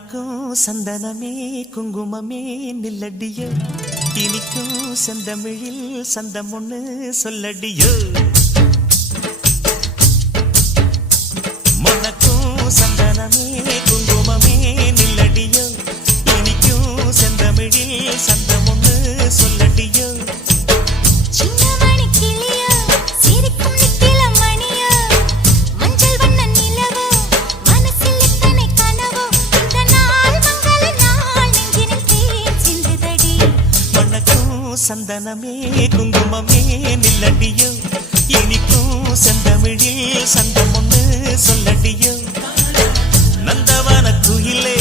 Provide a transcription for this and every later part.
மணக்கும் சந்தனமே குங்குமமே நில்லடியோ இனிக்கும் செந்தமிழில் சந்தம் ஒண்ணு சொல்லடியோ மணக்கும் சந்தனமே குங்குமமே நில்லடியோ இனிக்கும் செந்தமிழில் சந்தம் ஒண்ணு சொல்லடியோ சந்தனமே குங்குமமே நில்லடியோ இனிக்கும் செந்தமிழில் சந்தம் ஒண்ணு சொல்லடியோ நந்தவன குயிலே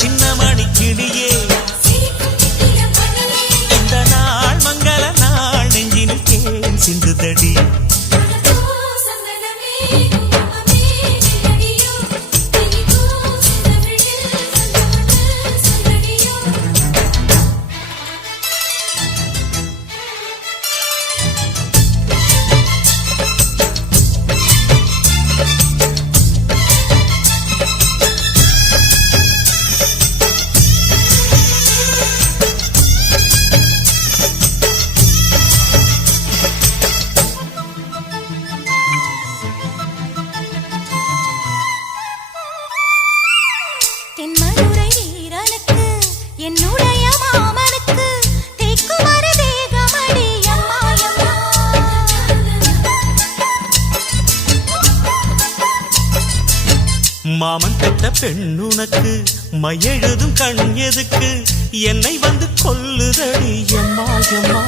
சின்னமணி கிளியே இந்த நாள் மங்கள நாள் நெஞ்சினில் தேன் சிந்துதடி என்னுடைய மாமனுக்கு தேக்குமர தேகமடி அம்மாயம்மா மாமன் பெற்ற பெண்ணுனக்கு மையெழுதும் கண் எதுக்கு என்னை வந்து கொல்லுதடி அம்மாயம்மா